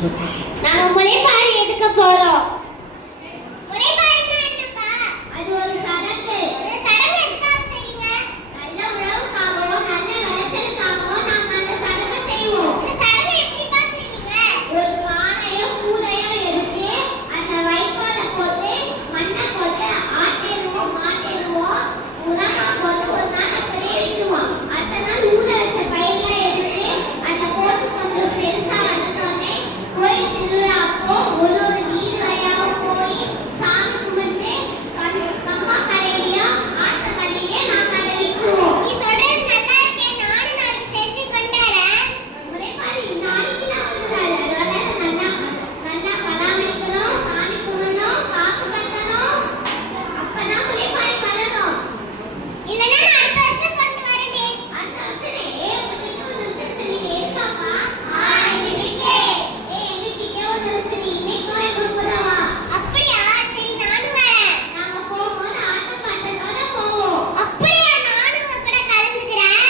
நாங்க முளைப்பாரி எடுக்க போறோம். முளைப்பாரினா என்னப்பா? அது ஒரு சடங்கு. ஒரு சடங்கு எதுக்காக செய்றீங்க? நல்ல உறவுக்காகவும் நல்ல விளைச்சலுக்காகவும் நாங்க அந்த சடங்கை செய்வோம். இந்த சடங்கை எப்படிப்பா செய்வீங்க? ஒரு பானையோ கூடையோ எடுத்து அந்த வைக்கோலை போட்டு மண்ணை போட்டு ஆட்டிடுவோம் மாட்டிடுவோம் உலகா போட்டு ஒரு நாள் அப்படியே விட்டுருவோம். அடுத்த நாள் ஊற வச்ச பயிரெல்லாம் எடுத்து அதை போட்டு கொஞ்சம் பெருசா வளர்த்தோடனே கோயில் திருவிழா அப்போ ஒரு ஒரு வீடு வழியாக போய் சாமி கும்பிட்டு கம்மா கரையிலயோ ஆத்த கரையிலயோ நாங்க அதை விட்டுருவோம். நீ சொல்றது நல்லா இருக்கே, நானும் நான் செஞ்சு கொண்டாடுறேன். முளைப்பாரி நாளைக்குலாம் வருதால அதனால நல்லா நல்லா பராமரிக்கணும், சாமி கும்பிடணும், காப்பு கட்டணும். அப்பதான் முளைப்பாரி வளரும். இல்லைன்னா நான் அடுத்த வருஷம் கொண்டு வரேனே. அடுத்த வருஷமே உங்ககிட்ட ஒன்று இருக்கு, நீங்க இருக்காப்பா? இருக்கே. எங்க கிட்டே ஒன்று இருக்கு, நீ இன்னைக்கு கோயிலுக்கு போறவா? அப்படியா? சரி நானும் வரேன். நாங்க போகும்போது ஆட்டம் பாட்டத்தோட போவோம். அப்படியா? நானும் உங்க கூட கலந்துக்கிறேன்.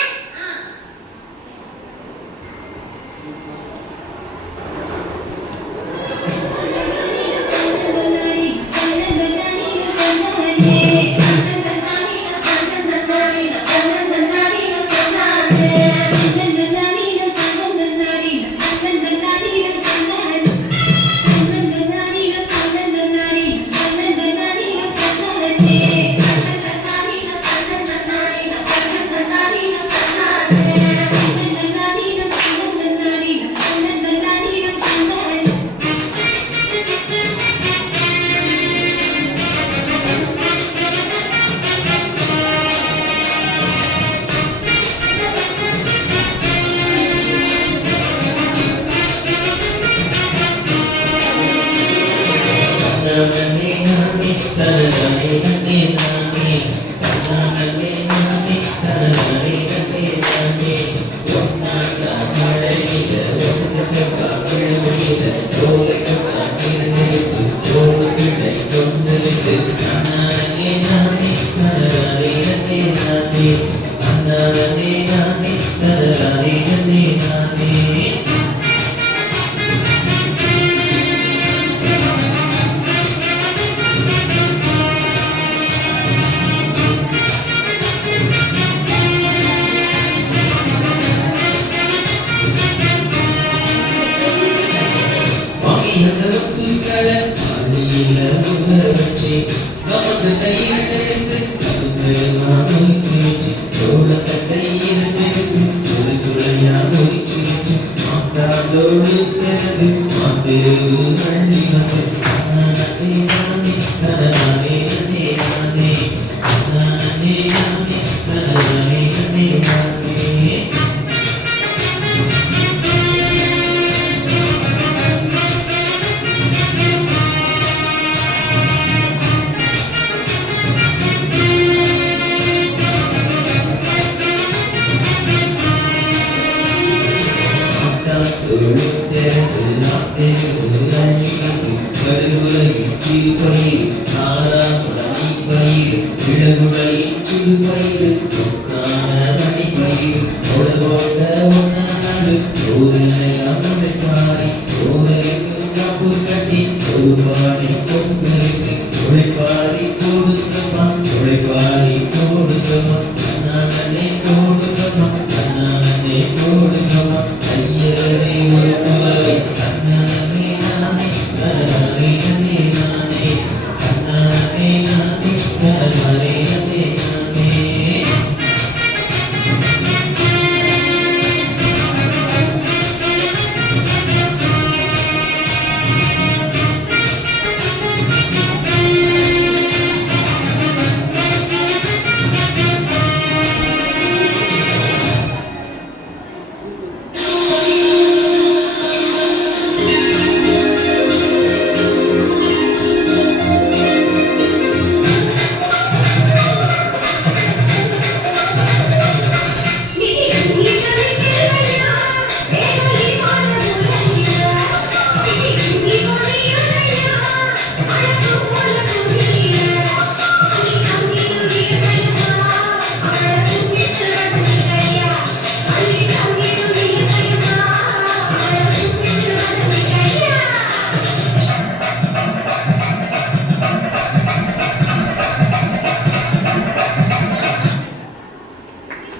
Thank you.